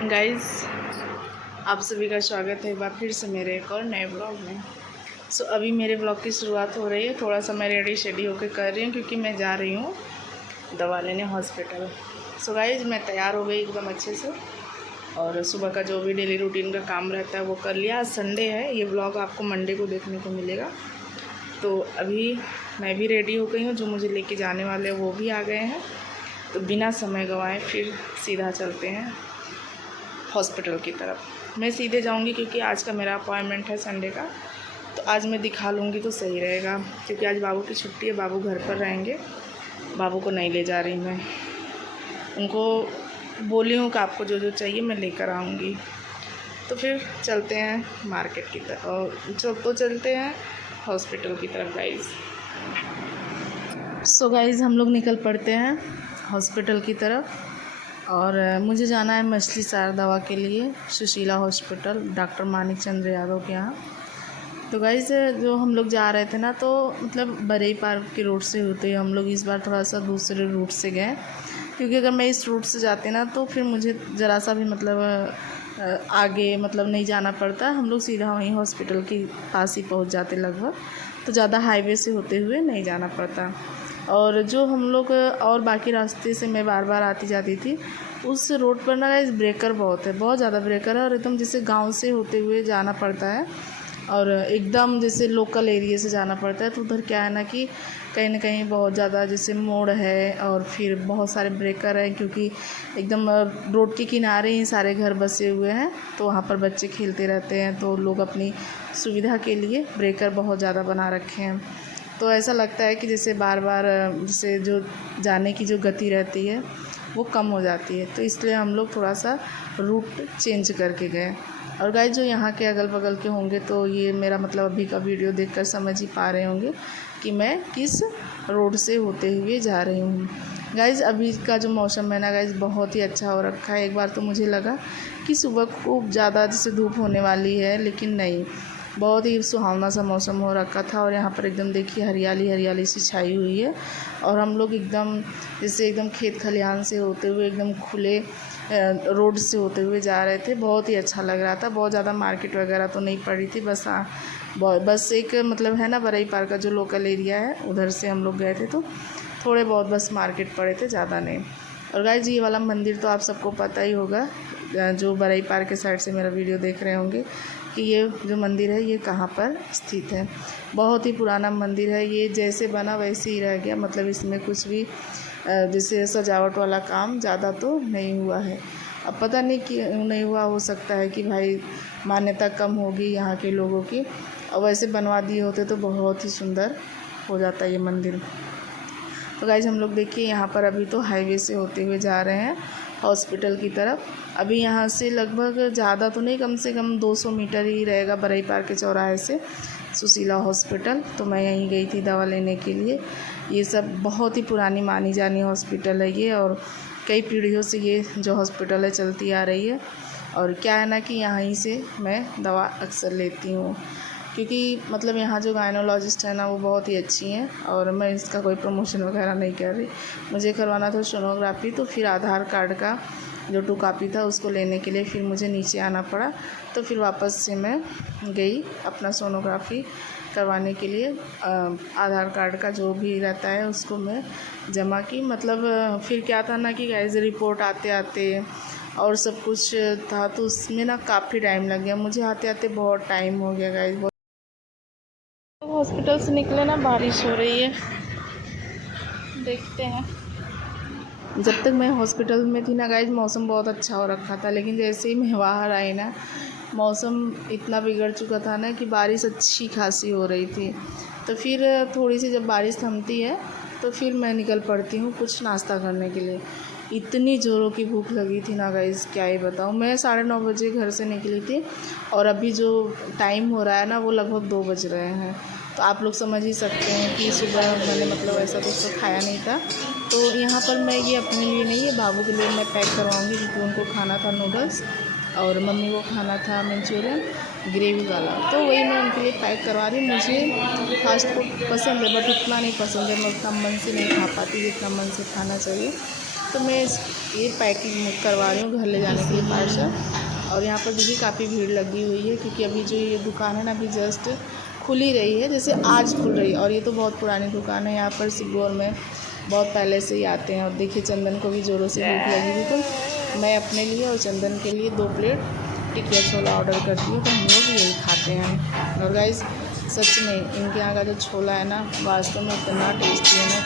Guys, आप सभी का स्वागत है एक बार फिर से मेरे एक और नए ब्लॉग में। अभी मेरे ब्लॉग की शुरुआत हो रही है। थोड़ा सा मैं रेडी शेडी होकर कर रही हूँ क्योंकि मैं जा रही हूँ दवा लेने हॉस्पिटल। गाइस, मैं तैयार हो गई एकदम अच्छे से और सुबह का जो भी डेली रूटीन का काम रहता है वो कर लिया। आज संडे है, ये ब्लॉग आपको मंडे को देखने को मिलेगा। तो अभी मैं भी रेडी हो गई हूँ, जो मुझे लेके जाने वाले हैं वो भी आ गए हैं। तो बिना समय गंवाए फिर सीधा चलते हैं हॉस्पिटल की तरफ। मैं सीधे जाऊंगी क्योंकि आज का मेरा अपॉइंटमेंट है संडे का। तो आज मैं दिखा लूँगी तो सही रहेगा, क्योंकि आज बाबू की छुट्टी है, बाबू घर पर रहेंगे। बाबू को नहीं ले जा रही मैं, उनको बोली हूँ कि आपको जो जो चाहिए मैं लेकर आऊँगी। तो फिर चलते हैं मार्केट की तरफ और चलते हैं हॉस्पिटल की तरफ गाइज़। गाइज़, हम लोग निकल पड़ते हैं हॉस्पिटल की तरफ और मुझे जाना है मछली सार दवा के लिए, सुशीला हॉस्पिटल, डॉक्टर मानिक चंद्र यादव के यहाँ। तो गाइज़, जो हम लोग जा रहे थे ना, तो मतलब बरई पार्क के रूट से होते हम लोग इस बार थोड़ा सा दूसरे रूट से गए, क्योंकि अगर मैं इस रूट से जाती ना तो फिर मुझे ज़रा सा भी मतलब आगे मतलब नहीं जाना पड़ता। हम लोग सीधा वहीं हॉस्पिटल के पास ही पहुँच जाते लगभग, तो ज़्यादा हाईवे से होते हुए नहीं जाना पड़ता। और जो हम लोग और बाकी रास्ते से मैं बार बार आती जाती थी, उस रोड पर ना गाइस ब्रेकर बहुत है, बहुत ज़्यादा ब्रेकर है और एकदम जैसे गांव से होते हुए जाना पड़ता है और एकदम जैसे लोकल एरिया से जाना पड़ता है। तो उधर क्या है ना कि कहीं ना कहीं बहुत ज़्यादा जैसे मोड़ है और फिर बहुत सारे ब्रेकर हैं, क्योंकि एकदम रोड के किनारे ही सारे घर बसे हुए हैं। तो वहाँ पर बच्चे खेलते रहते हैं, तो लोग अपनी सुविधा के लिए ब्रेकर बहुत ज़्यादा बना रखे हैं। तो ऐसा लगता है कि जैसे बार बार जैसे जो जाने की जो गति रहती है वो कम हो जाती है। तो इसलिए हम लोग थोड़ा सा रूट चेंज करके गए। और गाइस, जो यहाँ के अगल बगल के होंगे तो ये मेरा मतलब अभी का वीडियो देखकर समझ ही पा रहे होंगे कि मैं किस रोड से होते हुए जा रही हूँ। गाइस, अभी का जो मौसम है ना गाइस, बहुत ही अच्छा हो रखा है। एक बार तो मुझे लगा कि सुबह खूब ज़्यादा जैसे धूप होने वाली है, लेकिन नहीं, बहुत ही सुहावना सा मौसम हो रखा था। और यहाँ पर एकदम देखिए हरियाली हरियाली सी छाई हुई है और हम लोग एकदम जैसे एकदम खेत खलिहान से होते हुए एकदम खुले रोड से होते हुए जा रहे थे। बहुत ही अच्छा लग रहा था। बहुत ज़्यादा मार्केट वगैरह तो नहीं पड़ी थी, बस एक मतलब है ना बरई पार्क का जो लोकल एरिया है उधर से हम लोग गए थे, तो थोड़े बहुत बस मार्केट पड़े थे, ज़्यादा नहीं। और गाइस, ये वाला मंदिर तो आप सबको पता ही होगा, जो बरई पार्क के साइड से मेरा वीडियो देख रहे होंगे, कि ये जो मंदिर है ये कहाँ पर स्थित है। बहुत ही पुराना मंदिर है, ये जैसे बना वैसे ही रह गया, मतलब इसमें कुछ भी जैसे सजावट वाला काम ज़्यादा तो नहीं हुआ है। अब पता नहीं क्यों नहीं हुआ, हो सकता है कि भाई मान्यता कम होगी यहाँ के लोगों की, और वैसे बनवा दिए होते तो बहुत ही सुंदर हो जाता ये मंदिर। तो गाइस, हम लोग देखिए यहाँ पर अभी तो हाईवे से होते हुए जा रहे हैं हॉस्पिटल की तरफ। अभी यहाँ से लगभग ज़्यादा तो नहीं, कम से कम 200 मीटर ही रहेगा बरई पार्क के चौराहे से सुशीला हॉस्पिटल। तो मैं यहीं गई थी दवा लेने के लिए। ये सब बहुत ही पुरानी मानी जानी हॉस्पिटल है ये, और कई पीढ़ियों से ये जो हॉस्पिटल है चलती आ रही है। और क्या है ना कि यहीं से मैं दवा अक्सर लेती हूँ, क्योंकि मतलब यहाँ जो गायनोलॉजिस्ट है ना वो बहुत ही अच्छी हैं। और मैं इसका कोई प्रमोशन वगैरह नहीं कर रही, मुझे करवाना था सोनोग्राफी, तो फिर आधार कार्ड का जो 2 कॉपी था उसको लेने के लिए फिर मुझे नीचे आना पड़ा। तो फिर वापस से मैं गई अपना सोनोग्राफी करवाने के लिए। आधार कार्ड का जो भी रहता है उसको मैं जमा की। मतलब फिर क्या था ना कि गाइस, रिपोर्ट आते आते और सब कुछ था, तो उसमें ना काफ़ी टाइम लग गया, मुझे आते आते बहुत टाइम हो गया गाइस। हॉस्पिटल से निकले ना, बारिश हो रही है, देखते हैं। जब तक मैं हॉस्पिटल में थी ना गाइस, मौसम बहुत अच्छा हो रखा था, लेकिन जैसे ही मैं बाहर आई ना, मौसम इतना बिगड़ चुका था ना कि बारिश अच्छी खासी हो रही थी। तो फिर थोड़ी सी जब बारिश थमती है तो फिर मैं निकल पड़ती हूँ कुछ नाश्ता करने के लिए। इतनी ज़ोरों की भूख लगी थी ना गाइस, क्या ही बताऊँ। मैं 9:30 बजे घर से निकली थी और अभी जो टाइम हो रहा है ना वो लगभग 2 बज रहे हैं। तो आप लोग समझ ही सकते हैं कि सुबह मैंने मतलब ऐसा कुछ तो खाया नहीं था। तो यहाँ पर मैं ये अपने लिए नहीं, ये बाबू के लिए मैं पैक करवाऊँगी, क्योंकि उनको खाना था नूडल्स और मम्मी को खाना था मंचूरियन ग्रेवी वाला। तो वही मैं उनके लिए पैक करवा रही हूँ। मुझे फास्ट फूड पसंद है, बट उतना नहीं पसंद है, मैं उतना मन से नहीं खा पाती जितना मन से खाना चाहिए। तो मैं ये पैकिंग करवा रही हूँ घर ले जाने के लिए पार्सल। और यहाँ पर देखिए काफ़ी भीड़ लगी हुई है, क्योंकि अभी जो ये दुकान है ना अभी जस्ट खुल ही रही है, जैसे आज खुल रही है। और ये तो बहुत पुरानी दुकान है, यहाँ पर सिगोर में बहुत पहले से ही आते हैं। और देखिए चंदन को भी ज़ोरों से भूख लगी थी, तो मैं अपने लिए और चंदन के लिए 2 प्लेट टिकिया छोला ऑर्डर करती हूँ, तो हम लोग यही खाते हैं। और गाइस सच में इनके यहाँ का जो छोला है ना वास्तव में इतना टेस्टी है ना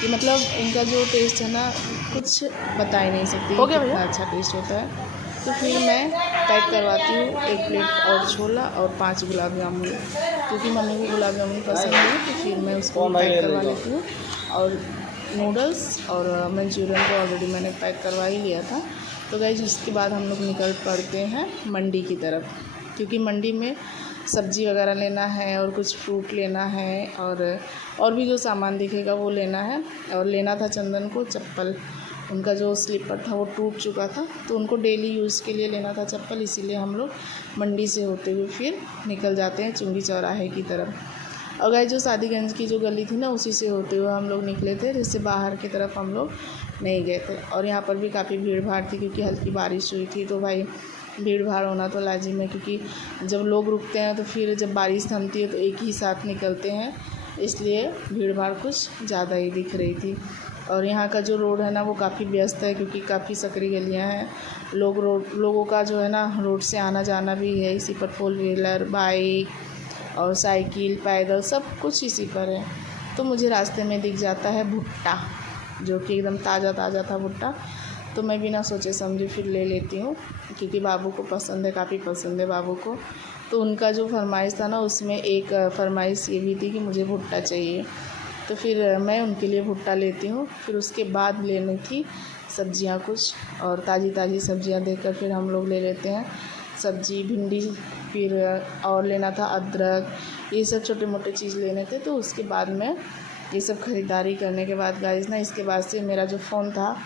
कि मतलब इनका जो टेस्ट है ना कुछ बता ही नहीं सकती कितना अच्छा टेस्ट होता है। तो फिर मैं पैक करवाती हूँ 1 प्लेट और छोला और 5 गुलाब जामुन, क्योंकि मम्मी को गुलाब जामुन पसंद है, तो फिर मैं उसको पैक करवा लेती हूँ। और नूडल्स और मंचूरियन को ऑलरेडी मैंने पैक करवा ही लिया था। तो गाइस उसके बाद हम लोग निकल पड़ते हैं मंडी की तरफ, क्योंकि मंडी में सब्ज़ी वगैरह लेना है और कुछ फ्रूट लेना है और भी जो सामान दिखेगा वो लेना है। और लेना था चंदन को चप्पल, उनका जो स्लीपर था वो टूट चुका था, तो उनको डेली यूज़ के लिए लेना था चप्पल, इसीलिए हम लोग मंडी से होते हुए फिर निकल जाते हैं चुंगी चौराहे की तरफ। और गाइस जो सादीगंज की जो गली थी ना उसी से होते हुए हम लोग निकले थे, जिससे बाहर की तरफ हम लोग नहीं गए थे। और यहाँ पर भी काफ़ी भीड़ भाड़ थी, क्योंकि हल्की बारिश हुई थी, तो भाई भीड़ भाड़ होना तो लाजिम है, क्योंकि जब लोग रुकते हैं तो फिर जब बारिश थमती है तो एक ही साथ निकलते हैं, इसलिए भीड़ भाड़ कुछ ज़्यादा ही दिख रही थी। और यहाँ का जो रोड है ना वो काफ़ी व्यस्त है, क्योंकि काफ़ी सकरी गलियाँ हैं। लोगों का जो है ना रोड से आना जाना भी है, इसी पर 4 व्हीलर, बाइक और साइकिल, पैदल सब कुछ इसी पर है। तो मुझे रास्ते में दिख जाता है भुट्टा, जो कि एकदम ताज़ा ताज़ा था भुट्टा, तो मैं बिना सोचे समझे फिर ले लेती हूँ, क्योंकि बाबू को पसंद है, काफ़ी पसंद है बाबू को। तो उनका जो फरमाइश था ना उसमें एक फरमाइश ये भी थी कि मुझे भुट्टा चाहिए, तो फिर मैं उनके लिए भुट्टा लेती हूँ। फिर उसके बाद लेनी थी सब्जियाँ कुछ, और ताज़ी ताज़ी सब्जियाँ देखकर फिर हम लोग ले लेते हैं सब्जी, भिंडी, फिर और लेना था अदरक, ये सब छोटे मोटे चीज़ लेने थे। तो उसके बाद में ये सब ख़रीदारी करने के बाद गाइस ना इसके बाद से मेरा जो फ़ोन था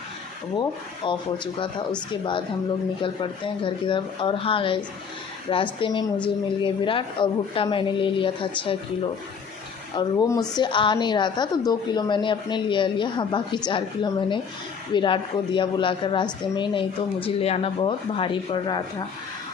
वो ऑफ़ हो चुका था। उसके बाद हम लोग निकल पड़ते हैं घर की तरफ। और हाँ गाइस, रास्ते में मुझे मिल गए विराट, और भुट्टा मैंने ले लिया था 6 किलो, और वो मुझसे आ नहीं रहा था, तो 2 किलो मैंने अपने लिए लिया। हाँ, बाकी 4 किलो मैंने विराट को दिया बुलाकर रास्ते में ही, नहीं तो मुझे ले आना बहुत भारी पड़ रहा था।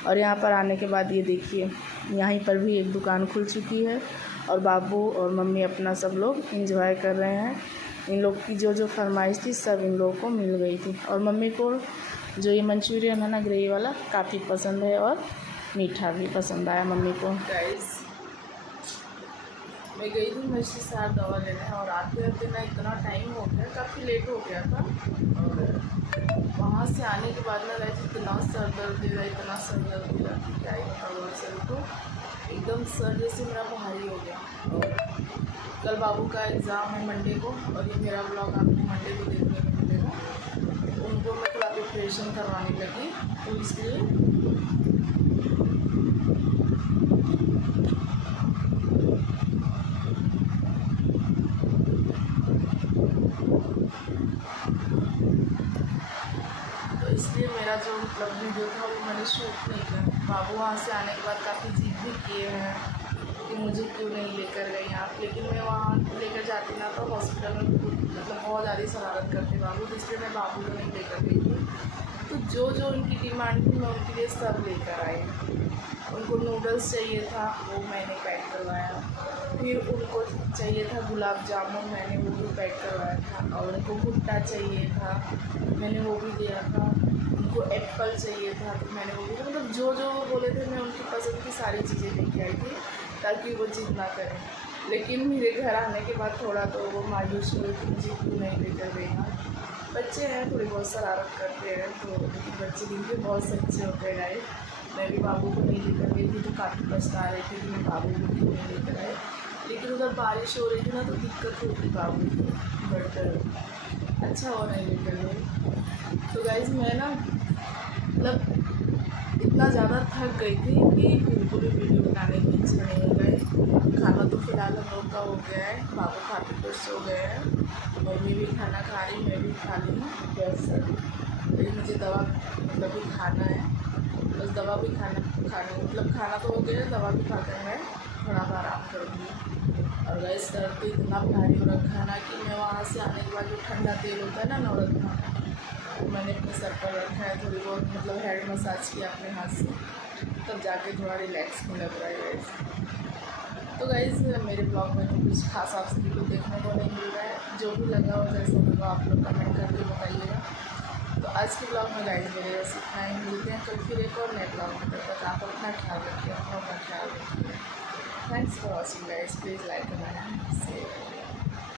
और यहाँ पर आने के बाद ये देखिए यहीं पर भी एक दुकान खुल चुकी है, और बाबू और मम्मी अपना सब लोग एंजॉय कर रहे हैं। इन लोग की जो फरमाइश थी सब इन लोगों को मिल गई थी। और मम्मी को जो ये मंचूरियन है ना ग्रेवी वाला काफ़ी पसंद है, और मीठा भी पसंद आया मम्मी को। गाइस मैं गई थी मछली सार दवा लेने, और आते आते ना इतना टाइम हो गया, काफ़ी लेट हो गया था। और वहाँ से आने के बाद ना गाइस इतना सर दर्द दे रहा, इतना सर दर्द दे रहा कि क्या ही बताऊँ सर को, एकदम सर जैसे मेरा भारी हो गया। और कल बाबू का एग्ज़ाम है मंडे को, और ये मेरा ब्लॉग आपको मंडे को देखने को मिलेगा। उनको मैं थोड़ा प्रिपरेशन करवाने लगी, तो इसलिए मेरा जो मतलब वीडियो था वो मैंने शूट नहीं किया। बाबू वहाँ से आने के बाद काफ़ी जिद भी किए हैं कि मुझे क्यों नहीं लेकर गई आप, लेकिन मैं वहाँ लेकर जाती ना तो हॉस्पिटल में मतलब बहुत ज़्यादा शरारत करते बाबू, इसलिए मैं बाबू को नहीं लेकर गई थी। तो जो उनकी डिमांड थी मैं उनके लिए सब लेकर आई। उनको नूडल्स चाहिए था, वो मैंने पैक करवाया। फिर उनको चाहिए था गुलाब जामुन, मैंने वो भी पैक करवाया था। और उनको भुट्टा चाहिए था, मैंने वो भी दिया था। उनको एप्पल चाहिए था, तो मैंने वो भी, मतलब जो वो बोले थे मैं उनकी पसंद की सारी चीज़ें लेके आई थी, ताकि वो जिद ना करें। लेकिन मेरे घर आने के बाद थोड़ा तो वो मायूस हुए कि मुझे क्यों नहीं लेकर गई ना। बच्चे हैं, थोड़ी बहुत शरारत करते हैं, तो बच्चे दिन के बहुत सच्चे होते हैं। मैं भी बाबू को नहीं लेकर गई थी, तो काफ़ी पछता रहे थे कि मैं बाबू को क्यों नहीं लेकर आई। लेकिन उधर बारिश हो रही थी ना, तो दिक्कत होती बाबू को, बट अच्छा हो नहीं लेकर गई। तो गाइज़ मैं ना मतलब इतना ज़्यादा थक गई थी कि बिल्कुल भी वीडियो बनाने की इच्छा नहीं हो गई। खाना तो फिलहाल हम लोग का हो गया है, बाबू काफ़ी खुश हो गए हैं, मम्मी भी खाना खा रही, मैं भी खा ली हूँ बस। लेकिन मुझे दवा मतलब भी खाना है, बस दवा भी खाना मतलब खाना तो हो गया, दवा भी खाकर मैं थोड़ा सा आराम करूँगी। और गैस दर्द तो इतना भारी हो रखा है ना कि मैं वहाँ से आने के बाद जो ठंडा तेल होता है ना नवरत्न, मैंने अपने सर पर रखा है, थोड़ी बहुत मतलब हेड मसाज किया अपने हाथ से, तब जाके थोड़ा रिलैक्स में लग रहा है गाइस। तो गाइस मेरे ब्लॉग में तो कुछ खास आप सभी को देखने को नहीं मिल रहा है, जो भी लगा हो जैसा लगा आप लोग कमेंट करके बताइएगा। तो आज के ब्लॉग में गाइस मेरे बस इतना ही, मिलते हैं कल फिर एक और नए ब्लॉग में। तब तक आप अपना ख्याल रखिए, अपना ख्याल रखिए। Thanks for watching guys, please like comment share.